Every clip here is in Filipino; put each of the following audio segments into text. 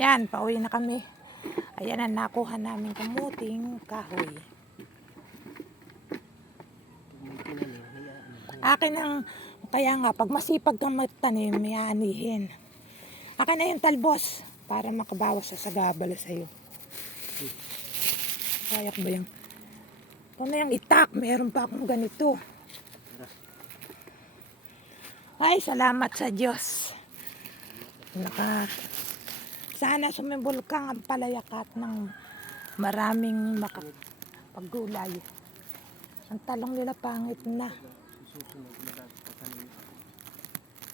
Yan, pauwi na kami. Ayan ang nakuha namin kamuting kahoy. Akin ang, kaya nga, pag masipag kang magtanim, may aanihin. Akin na yung talbos para makabawas sa sagabal sa'yo. Kaya ko ba yung, ito na yung itak, meron pa akong ganito. Ay, salamat sa Diyos. Sana sumimbol kang ang palayakat ng maraming pagulay. Ang talong nila pangit na.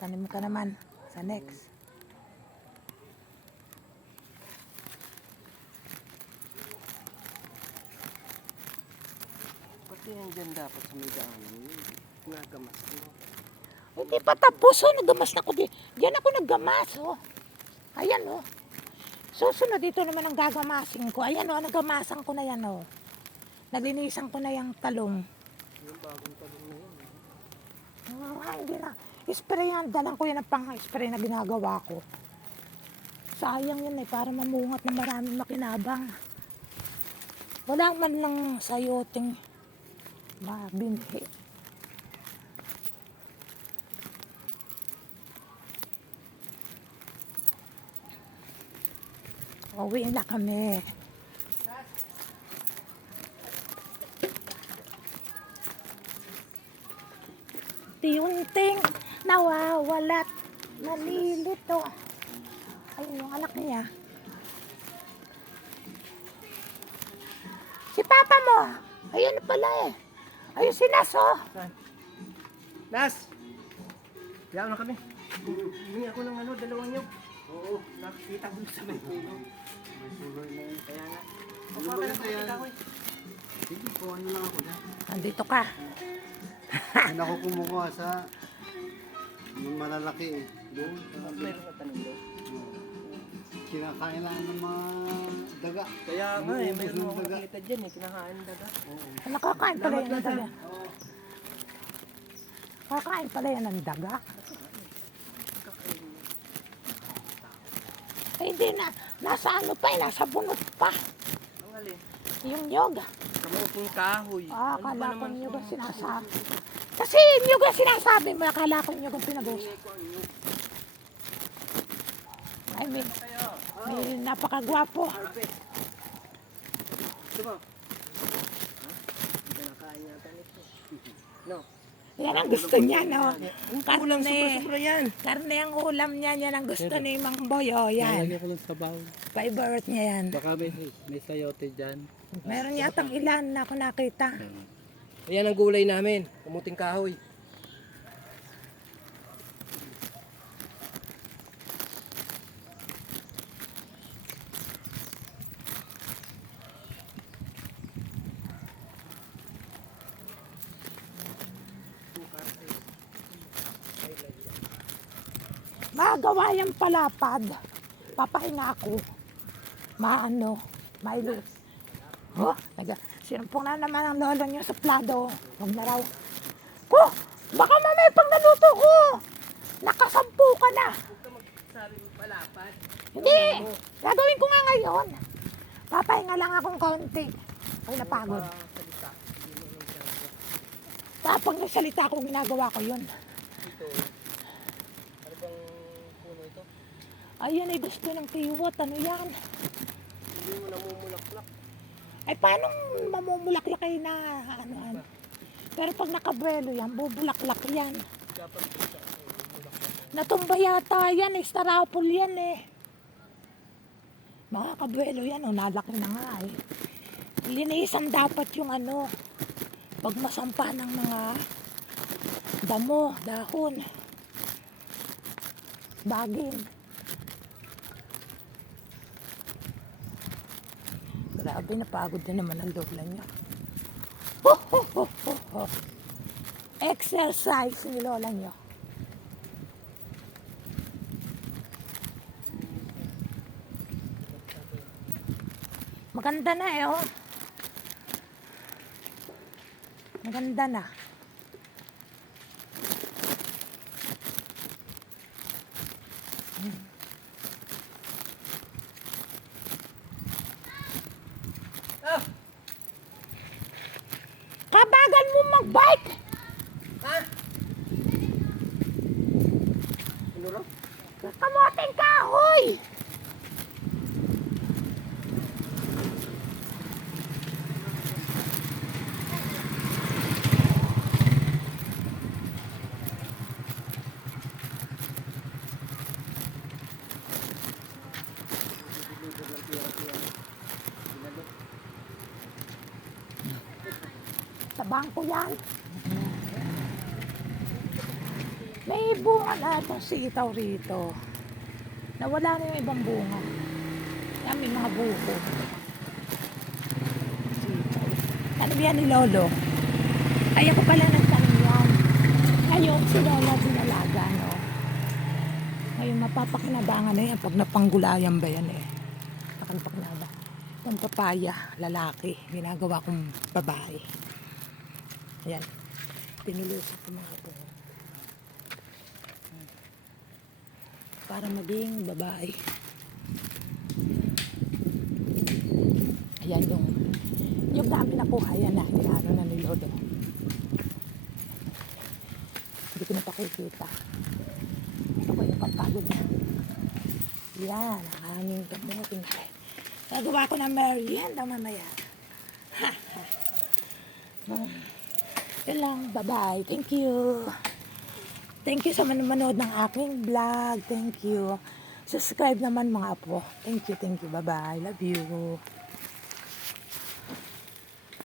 Tanim ka naman sa next. Pati yan dyan dapat sa may daanan. Nagamas mo. Hindi pa tapos, oh. Naggamas na ko. Diyan ako naggamas, oh. Ayan, oh. Susunod dito naman ang gagamasin ko. Ayan, oh. Nagamasan ko na yan, oh. Naglinisan ko na yung talong. Yung bagong talong na yan. Hindi na. Spray yan. Dalang ko yan ang pang-spray na ginagawa ko. Sayang yan, eh. Para mamungat na maraming makinabang. Wala man lang sayoting mabinhi. Uwi na kami. Tiunting nawawalat, nalilito. Ayun yung anak niya. Si papa mo, ayun na pala eh. Ayun si Nas, oh. Nas! Diyan na kami. Hindi ako ng ano, dalawang nyo. Oo, nakikita ko sa may puno. May puno na yun. Kaya nga. Ano ba nakikita ko eh? Sige po, ano lang ako dyan. Andito ka. Hindi ako kumukuha sa yung malalaki eh. Doon. Meron ka tanong doon. Kinakain lang ng mga daga. Kaya nga eh, Yung meron akong daga. nakikita dyan eh, kinakain ng daga. Nakakain pala yan ng daga. Nakakain pala yan ng daga. Ay, hindi na. Nasa ano pa eh, nasa bunot pa. Ang alin? Yung yoga. Kamuting kahoy. Ano ba Akala ko naman yung kung- sinasabi. Kasi yung sinasabi mo, akala ko yung pinag-usap. Ay, may napakagwapo. Ito ba? Hindi nakain yata nito. No? Yan ang gusto niya, no? Kulang Karne. sobra-sobra yan. Karne ang ulam niya, yan ang gusto ni Mang Boy, oh, yan. Lalagyan ko lang sa baho. Favorite niya yan. Baka may sayote dyan. Meron yatang ilan na ako nakita. Ayan ang gulay namin. Kamuting kahoy. Magawa yung palapad. Papahinga ako. Maano, mailus. Oh, sinumpong na naman ang lolo niyo sa plado. Huwag na raw. Oh, baka mamaya pag naluto ko, nakasampu ka na. Sabi mo palapad. Hindi, gagawin ko nga ngayon. Papahinga lang akong kaunti. Ay, napagod. Salita. Tapos nagsalita ako, ginagawa ko yun. Ito. Ano bang puno ito? Ayan ay gusto ng kiwat. Ano yan? Hindi mo namumulak-lak. Ay, paano mamumulaklak kayo na ano? Pero pag nakabuelo yan, bubulaklak yan. Dapat ito. Natumba yata yan, starapol yan eh. Mga kabuelo yan, oh, nalaki na nga eh. Linisan dapat yung ano, pag masampa ng mga damo, dahon, bagin. Grabe, napagod na naman ang lola niya. Ho, ho, ho, ho, ho. Exercise ni lola niyo. Maganda na eh, oh. Maganda na. Bike! Ha? Ano raw? Kamoting kahoy! Sa bangko yan. May bunga na itong sitaw rito. Nawala na yung ibang bunga. Yan, may mga buko. Sitaw. Tanim yan ni Lolo. Kaya ko pala nagtanim yan. Ngayon, si Lola dinalaga, no? Ngayon, mapapakinabangan na yan pag napanggulayan ba yan eh. Nakalpakinabangan. Itong papaya, lalaki. Ginagawa kong babae. Ayan. Tinulusok ko mga po. Para maging babae. Ayan yung dami na po. Ayan na. Ano na ni Lolo. Hindi ko na pakikita. Ito ko yung papagod na. Yan. Ang aming gamuting. Nagawa ko na merienda mamaya. Ha ha. Yun lang. Bye-bye. Thank you. Thank you sa manood ng aking vlog. Thank you. Subscribe naman mga apo. Thank you. Bye-bye. Love you.